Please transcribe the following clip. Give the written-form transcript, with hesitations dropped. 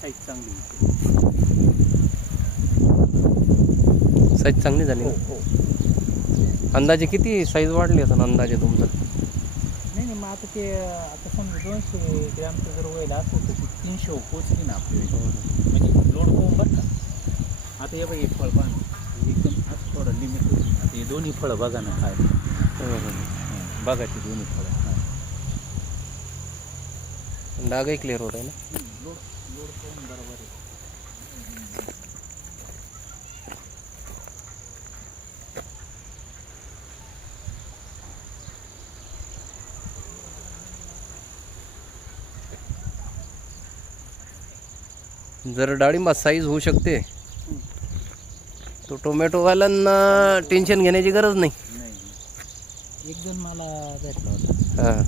Size चांगली. Size चांगली झाली हो ना? हो. अंदाजे किती साईज वाढली असं अंदाजे तुमचं? नाही नाही, मग आता ते आता समजा 200 ग्रॅमचं जर व्हायला असं तर ती 300 पोचली ना आपली म्हणजे लोड पाहून बरं का. आता हे बघ एक फळ पाहा ना, एकदम असं थोडं लिमिट होती. आता हे दोन्ही फळं बघा ना काय बघा ती दोन्ही फळं. डागही क्लिअर होत आहे ना? लोड लोड पाहून बरोबर आहे. जर डाळिंबात साईज होऊ शकते तो टोमॅटोवाल्यांना टेन्शन घेण्याची गरज नाही. नाही, एक जण मला भेटला होता. हां.